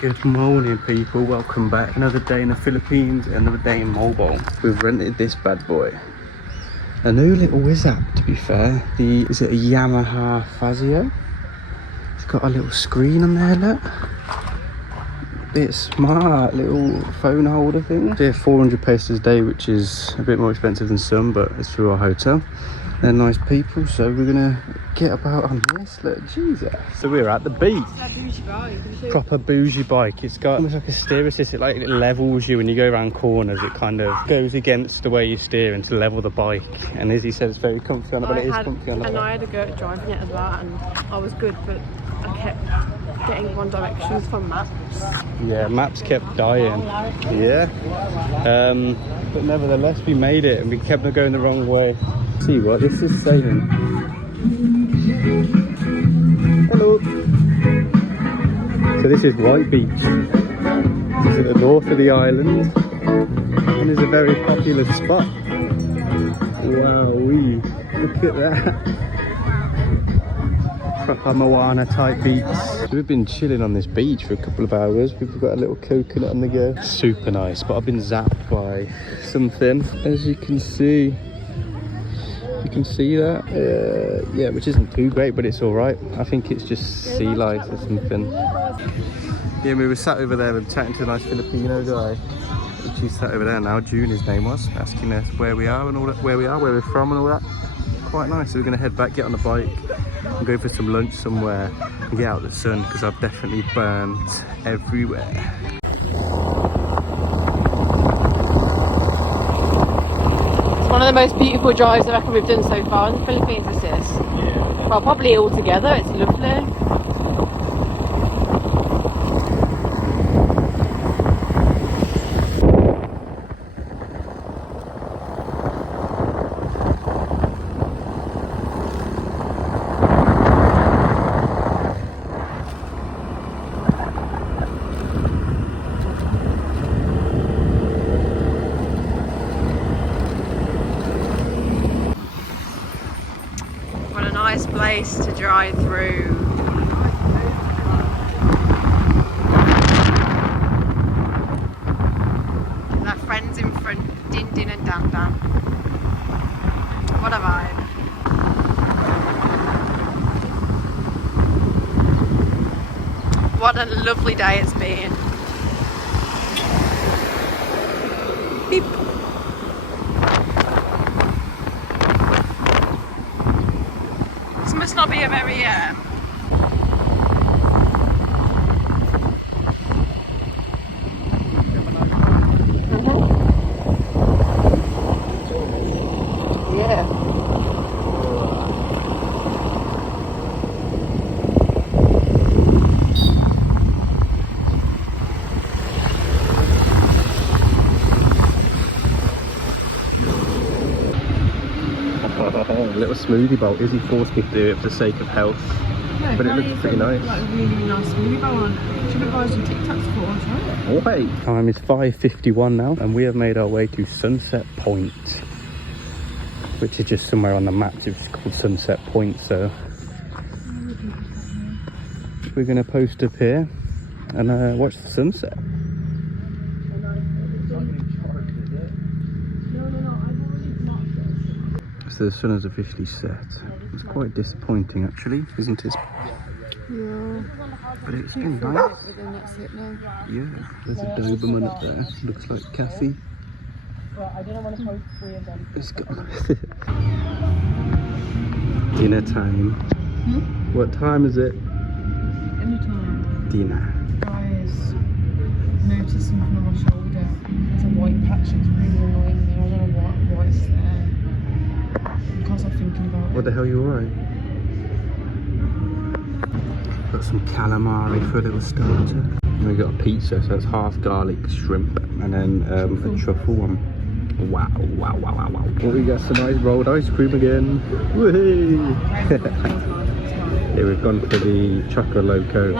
Good morning people, welcome back. Another day in the Philippines, another day in Moalboal. We've rented this bad boy. A new little whiz app to be fair. Is it a Yamaha Fazio? It's got a little screen on there, look. Bit smart, little phone holder thing. They're 400 pesos a day, which is a bit more expensive than some, but it's through our hotel. They're nice people, so we're gonna get about on this. Look, Jesus. So we're at the beach. Proper bougie bike. It's got almost like a steer assist. It levels you when you go around corners. It kind of goes against the way you steer and to level the bike. And as he said, it's very comfy on it, but it is comfy on it. And I had a go at driving it as well, and I was good, but I kept getting one directions from maps. Yeah, maps kept dying. Yeah. But nevertheless, we made it, and we kept on going the wrong way. See what this is saying. Hello. So this is White Beach. This is at the north of the island, and it's a very popular spot. Wowee! Look at that. Proper Moana type beach. So we've been chilling on this beach for a couple of hours. We've got a little coconut on the go. Super nice, but I've been zapped by something, as you can see. You can see that, yeah, which isn't too great, but it's all right. I think it's just sea lice or something. Yeah, we were sat over there and chatting to a nice Filipino guy. She's sat over there now. June, his name was, asking us where we are and all that, where we're from and all that. Quite nice. So we're gonna head back, get on the bike, and go for some lunch somewhere and get out of the sun because I've definitely burnt everywhere. One of the most beautiful drives I reckon we've done so far in the Philippines is this. Yeah. Well, probably all together. It's lovely. Nice place to drive through. With our friends in front, Din Din and Dan Dan. What a vibe. What a lovely day it's been. Beep. Must not be a very yeah. A little smoothie bowl. Izzy forced me to do it for the sake of health, no, but it looks pretty nice. Like a really nice smoothie bowl on. Should have advised you TikToks for us, right? Oh hey! Time is 5:51 now, and we have made our way to Sunset Point, which is just somewhere on the map. It's called Sunset Point, so we're going to post up here and watch the sunset. So the sun has officially set. It's quite disappointing actually, isn't it? Yeah. But it's been nice. Then that's it now. Yeah, there's a Doberman up there. Looks like Cassie. Well, I didn't want to post 3 of them. It's gone. Dinner time. Hmm? What time is it? Any time. Dinner. Guys, noticed something on my shoulder. It's a white patch. It's really annoying me. I don't know why it's there. I can't stop thinking about it. What the hell, you alright? Got some calamari for a little starter. And we got a pizza, so it's half garlic shrimp and then a truffle one. Wow, wow, wow, wow, wow. Well, we got some nice rolled ice cream again. Woohoo! Yeah, we've gone for the Choco Loco.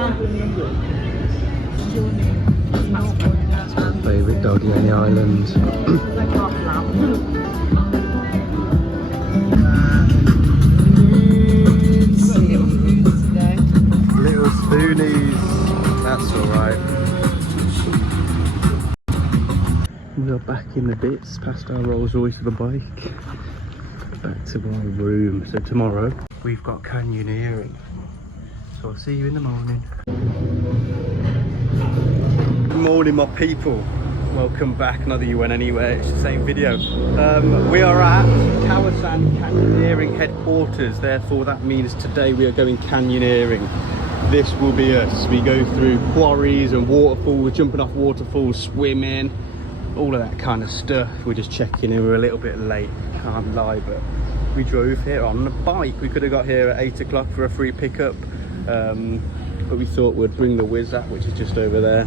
It's my favourite doggy on the island. Little spoonies, that's alright. We are back in the bits, past our Rolls Royce with a bike. Back to our room. So tomorrow we've got canyoneering. So I'll see you in the morning. Good morning, my people. Welcome back. Not that you went anywhere, it's the same video. We are at Kawasan Canyoneering headquarters. Therefore that means today we are going canyoneering. This will be us. We go through quarries and waterfalls, jumping off waterfalls, swimming, all of that kind of stuff. We're just checking in. We're a little bit late, can't lie, but we drove here on a bike. We could have got here at 8 o'clock for a free pickup, but we thought we'd bring the Whiz app, which is just over there,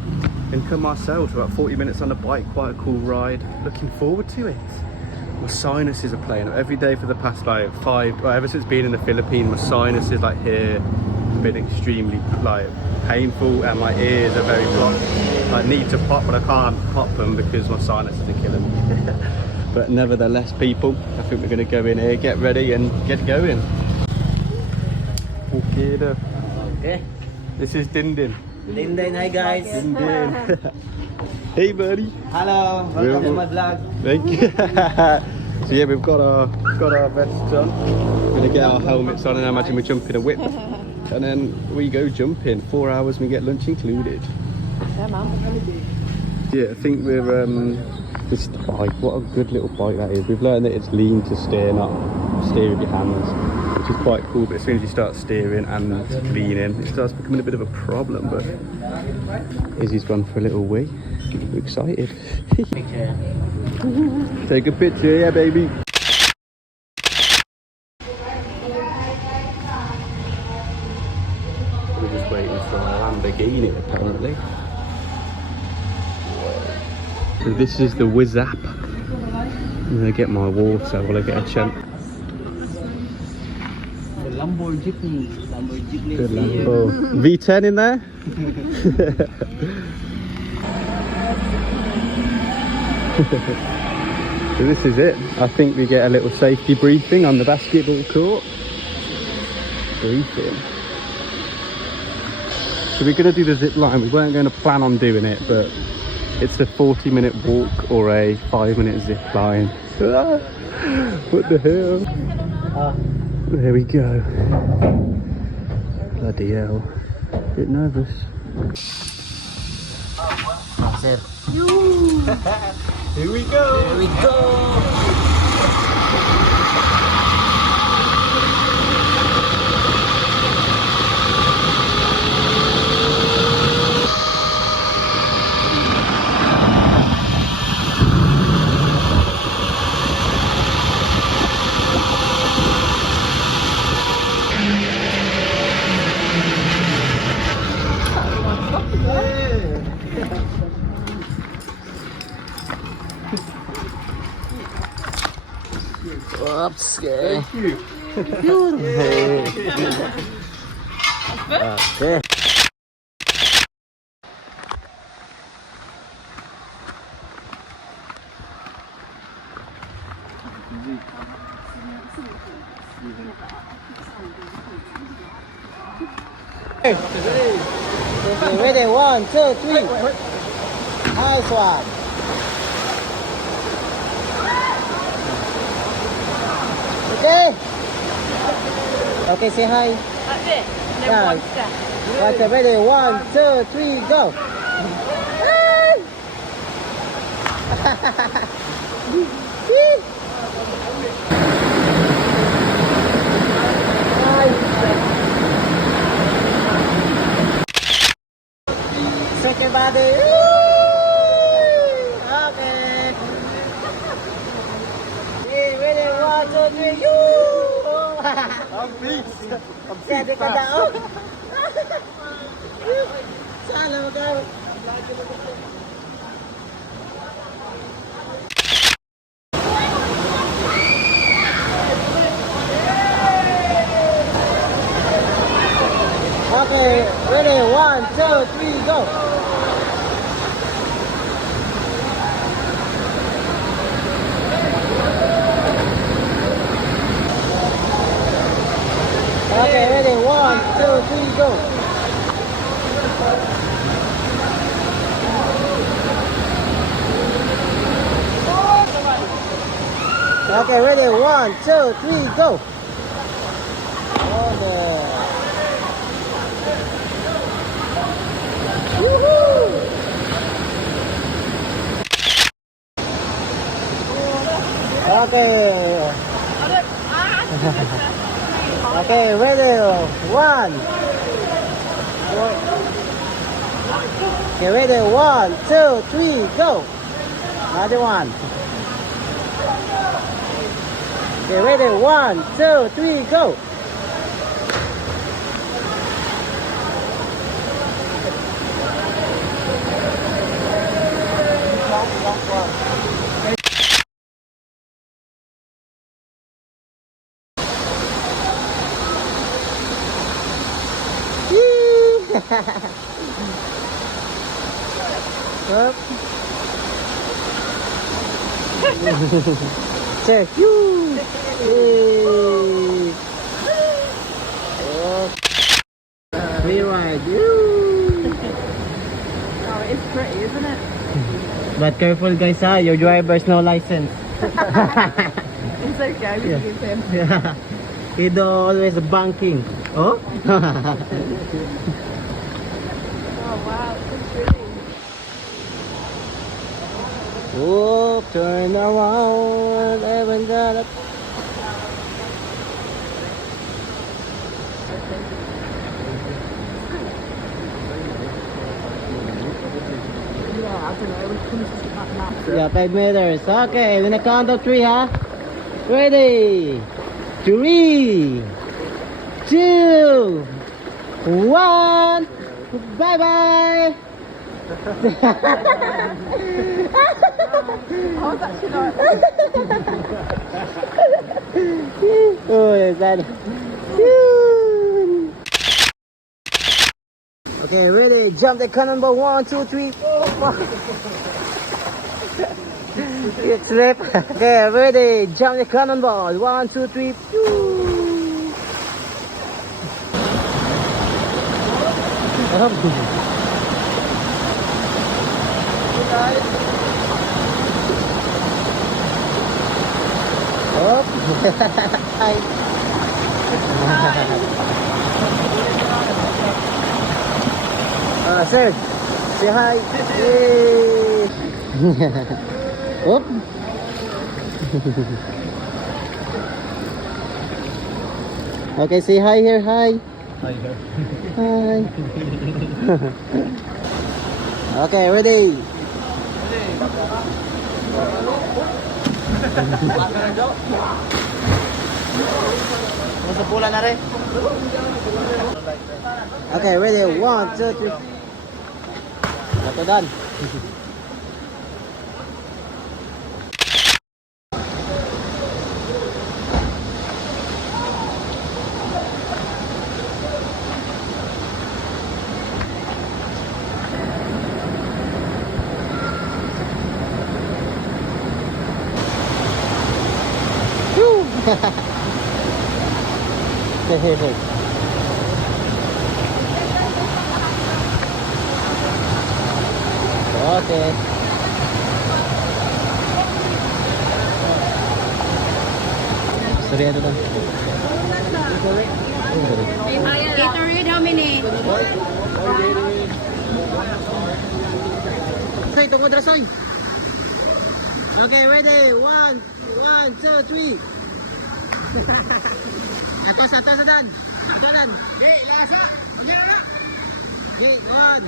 and come ourselves. About 40 minutes on a bike, quite a cool ride. Looking forward to it. My sinuses are playing up every day for the past like ever since being in the Philippines. My sinuses like here have been extremely like painful, and my ears are very blocked. I need to pop, but I can't pop them because my sinuses are killing me. But nevertheless, people, I think we're going to go in here, get ready and get going. Okay. This is Dindin. Dindin, hi guys. Dindin. Hey buddy. Hello, welcome to my vlog. Thank you. So yeah, we've got our vests on. We're gonna get our helmets on, and I imagine we jump in a whip. And then we go jumping. 4 hours and we get lunch included. Yeah, man. Yeah, I think we're this bike, what a good little bike that is. We've learned that it's lean to steer, not steer with your hands, which is quite cool. But as soon as you start steering and leaning, it starts becoming a bit of a problem. But Izzy's gone for a little wee. We're excited. Take a picture, yeah baby. We're just waiting for our Lamborghini apparently. So this is the Whiz app. I'm gonna get my water while I get a chance. The Lamborghini. Good Lambo. V10 in there? So this is it. I think we get a little safety briefing on the basketball court. Briefing. So we're gonna do the zip line. We weren't going to plan on doing it, but it's a 40-minute walk or a 5-minute zip line. Ah, what the hell? There we go. Bloody hell. Bit nervous. Sir. Here we go. Here we go. Oops, Thank you. Okay. Ready? 1, 2, 3. Nice one. Okay. Okay, say hi. Yeah. Okay, ready? 1, 2, 3, go. Second body. Okay. Okay, ready? 1, 2, 3. I'm beast. I'm Kaya di ka daw. Sana magaw. Okay, ready? 1, 2, 3, go. Okay, ready? 1, 2, 3, go. Okay, ready? 1, 2, 3, go. Okay. Woohoo! Okay. Okay, ready? 1. Okay, ready? 1, 2, 3, go. Another one. Okay, ready? 1, 2, 3, go. Up. Check you. We ride you. Oh, it is pretty, isn't it? But careful guys ha, your driver's no license. It's okay, we Yeah. can give him. Yeah. He do always banking. Oh? Oh wow, it's pretty. Oh, turn around, haven't got it. Yeah, I don't know, it comes to that map. Yeah, 5 meters. Okay, when I count of 3 ha. Ready? 3, 2, 1. Bye bye. I was actually like, Oh, is that? Okay, ready? Jump the cannonball. 1, 2, 3, 4. You slip. Okay, ready? Jump the cannonball. 1, 2, 3. Up. Hi. Sir, say hi. Yay. Up. Okay, say hi here. Hi. Hi here. Hi. Okay, ready. Nasa pula na rin. Okay, ready? 1, 2, 3. Ito done. Okay. Sorry, ano lang. Gatorade, how many? Okay, tungkol rasoy. Okay, ready? 1, 2, 3. Atos, dan. Dan. Okay, lasa. Okay, na. Okay, 1.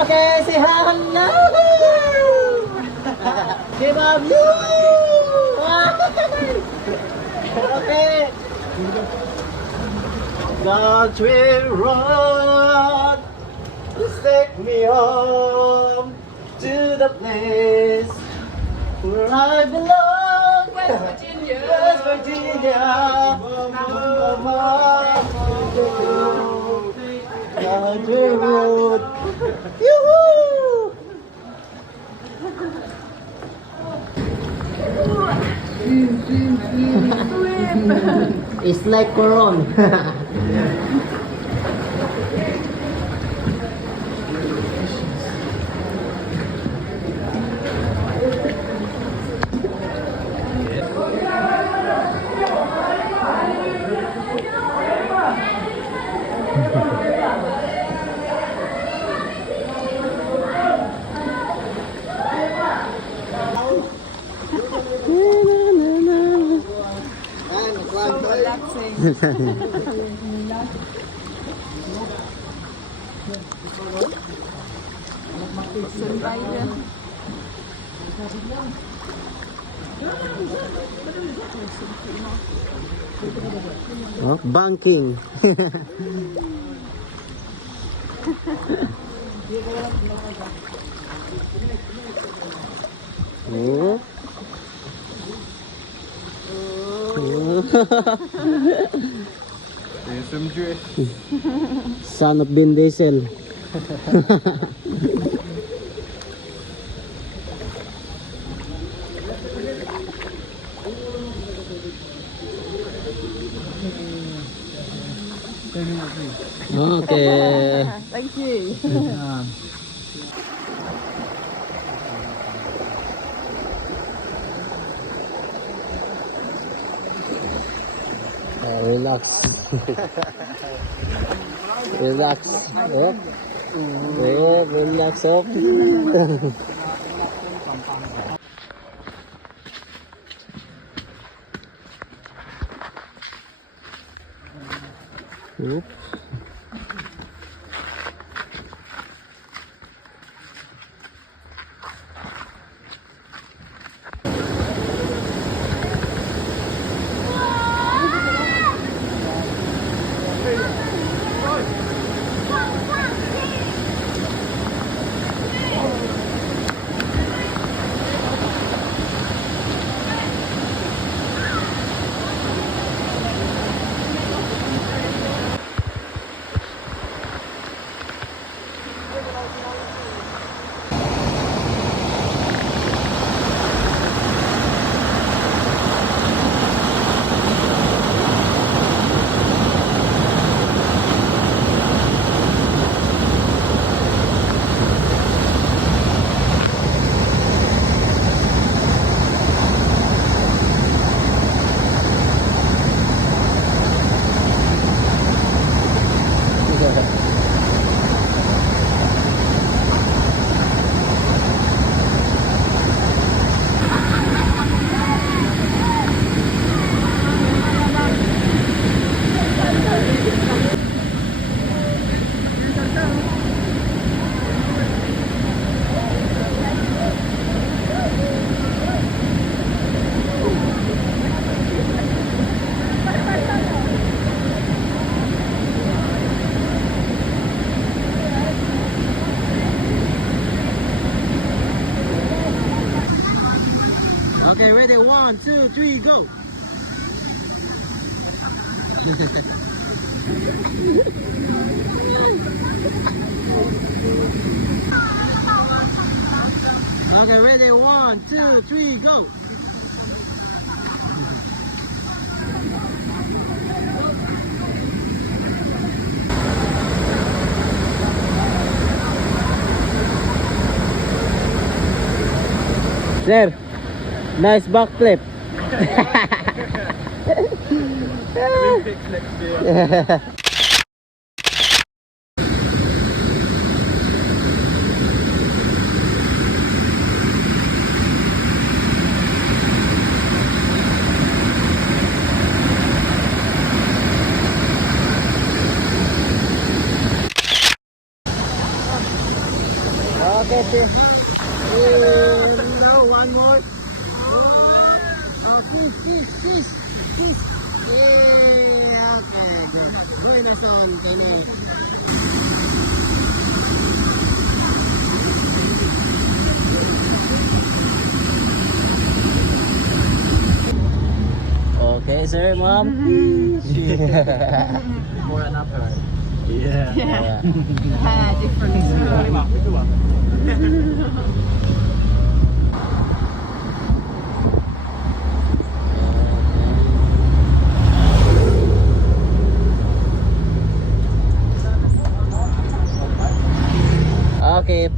Okay, say hello. Give up you. Okay. Country road, take me home to the place where I belong. West Virginia. West Virginia. Country road. Yoo-hoo! It's like Coron. Oh, banking. Oh. Doing some drift. Son of Vin Diesel. Okay. Thank you. Relax. Relax. Up. Oh, relax up. Oop. Okay, ready? 1, 2, 3, go. Okay, ready? 1, 2, 3, go. Sir, nice backflip. Olympic next year. Okay, sir. No, one more. Oh, please. Yeah, okay, good. Join us on channel. Okay, sir, mom. For an upper. Yeah. Different.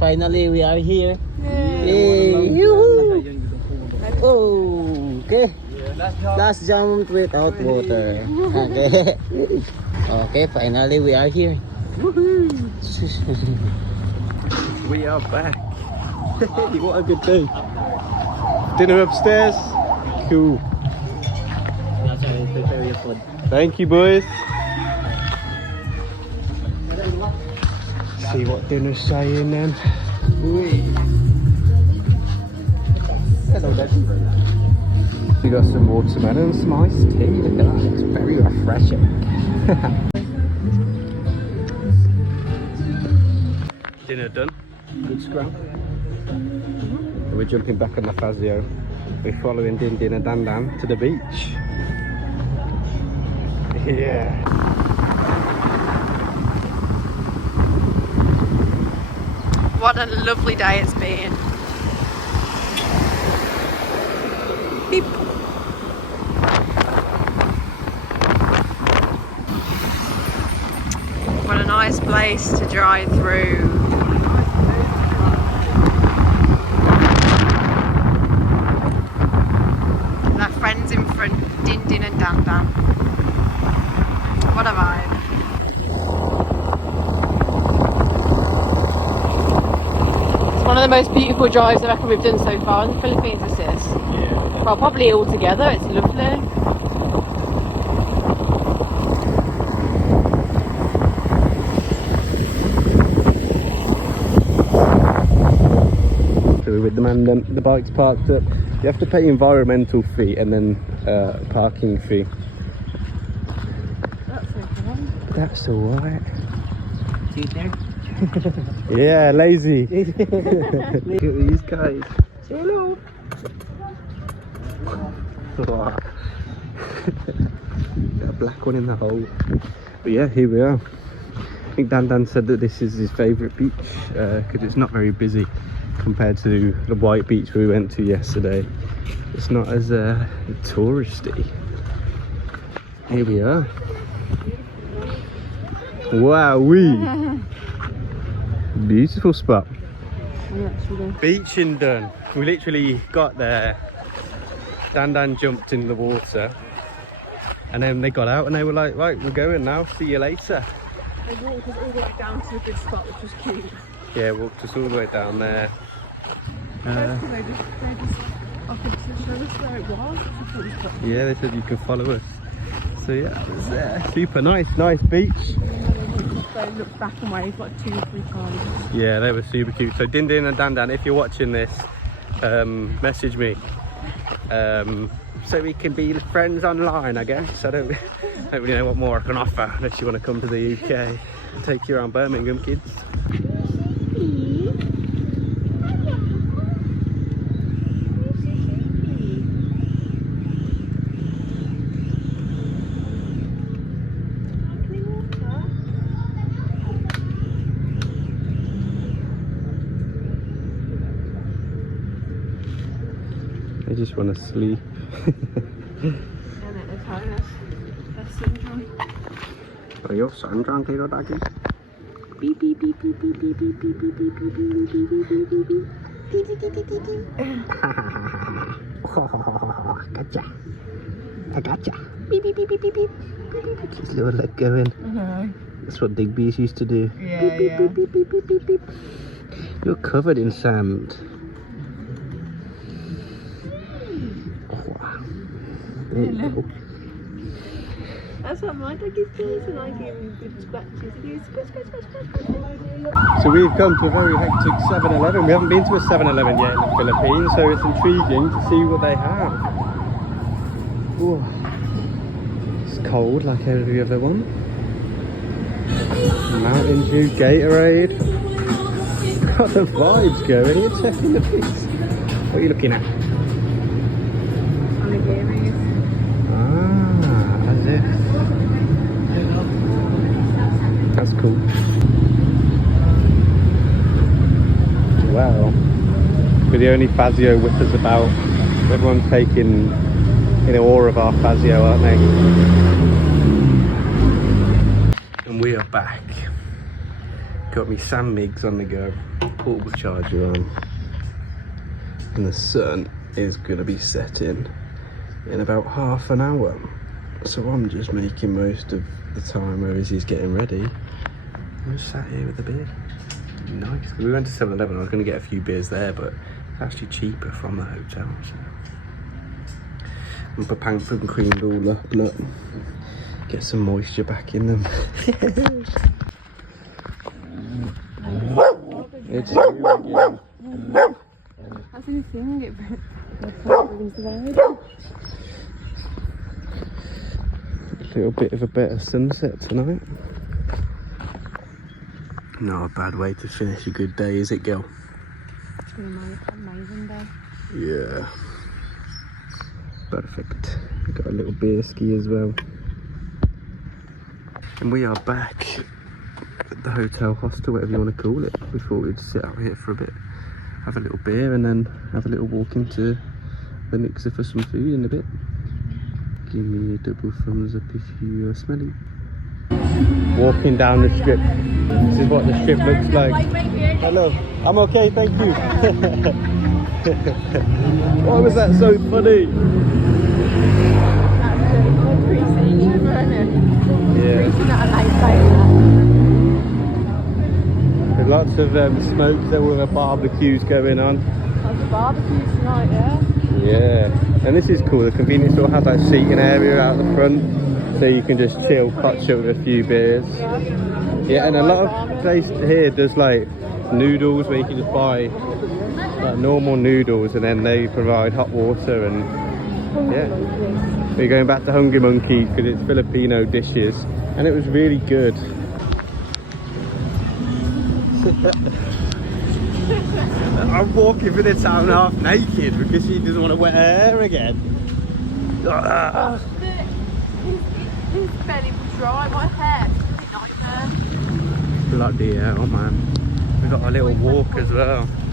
finally we are here. Yay. Yay! Yoo-hoo! Oh, okay. Last jump without water. Okay. Okay, finally we are here. We are back. What a good day. Dinner upstairs. Cool. That's how I prepare your food. Thank you, boys. See what dinner's saying then. Hello, Daddy. We got some watermelon and some iced tea. Look at that. It's very refreshing. Dinner done. Good scrum. We're jumping back on the Fazio. We're following Din Din and Dan Dan to the beach. Yeah. What a lovely day it's been. Beep. What a nice place to drive through. With our friends in front, Din Din and Dan Dan. What a vibe. It's one of the most beautiful drives I reckon we've done so far in the Philippines, this is. Yeah. Well, probably all together, it's lovely. So we're with the man, the bike's parked up. You have to pay environmental fee and then parking fee. That's okay. That's alright. See it there? Yeah, lazy. Look at these guys. Say hello. Got a black one in the hole. But yeah, here we are. I think Dan Dan said that this is his favourite beach because it's not very busy compared to the white beach we went to yesterday. It's not as touristy. Here we are. Wow-wee. Beautiful spot. Beach and done. We literally got there. Dan Dan jumped in the water and then they got out and they were like, right, we're going now, see you later. They walked us all the way down to a good spot, which was cute. Yeah, walked us all the way down there. They just offered to show us where it was. Yeah, they said you could follow us. So yeah, it was super nice beach. They looked back and waved like 2 or 3 times. Yeah, they were super cute. So Din Din and Dan Dan, if you're watching this, message me. So we can be friends online, I guess. I don't really know what more I can offer unless you want to come to the UK. Take you around Birmingham, kids. I just want to sleep. Are you sun drunk, little doggy? Beep beep beep beep beep beep beep beep beep beep beep beep beep beep beep. Gotcha! I gotcha! Beep beep beep beep beep beep. His little leg going. That's what Digby's used to do. Yeah, beep, beep, beep, beep, beep, beep, beep, beep. You're covered in sand. There you go. That's what my doggy does when I give him good scratches. He goes, scratch, scratch, scratch, scratch. So we've come to a very hectic 7-Eleven. We haven't been to a 7-Eleven yet in the Philippines, so it's intriguing to see what they have. Ooh. It's cold like every other one. Mountain Dew, Gatorade. Got the vibes going. You're taking the piece. What are you looking at? Ah, as if. That's cool. Wow. We're the only Fazio whippers about. Everyone's taking in awe of our Fazio, aren't they? And we are back. Got me sand migs on the go, portable charger on, and the sun is gonna be setting in about half an hour. So I'm just making most of the time where he's getting ready. I'm just sat here with a beer. Nice. We went to 7-Eleven. I was going to get a few beers there, but it's actually cheaper from the hotel. So. And pampered and creamed all up. Look, get some moisture back in them. It's really good. That's the thing. A little bit of a better sunset tonight. Not a bad way to finish a good day, is it, girl? It's been an amazing day. Yeah. Perfect. We've got a little beer ski as well. And we are back at the hotel, hostel, whatever you want to call it. We thought we'd sit out here for a bit, have a little beer, and then have a little walk into the mixer for some food in a bit. Give me a double thumbs up if you are smelly. Walking down the strip. This is what the strip looks like. Hello. I'm okay, thank you. Why was that so funny? Yeah. With lots of smoke, there were barbecues going on. Lots of barbecues tonight, yeah? Yeah, and this is cool. The convenience store has that seating area out the front, so you can just chill, hot chill with a few beers. Yeah, and a lot of place here does like noodles where you can just buy like normal noodles, and then they provide hot water. And yeah, we're going back to Hungry Monkeys because it's Filipino dishes, and it was really good. I'm walking through the town half naked because she doesn't want to wet her hair again. Oh, his belly was dry, my hair was a nightmare. Bloody hell, man. We've got a little walk as well.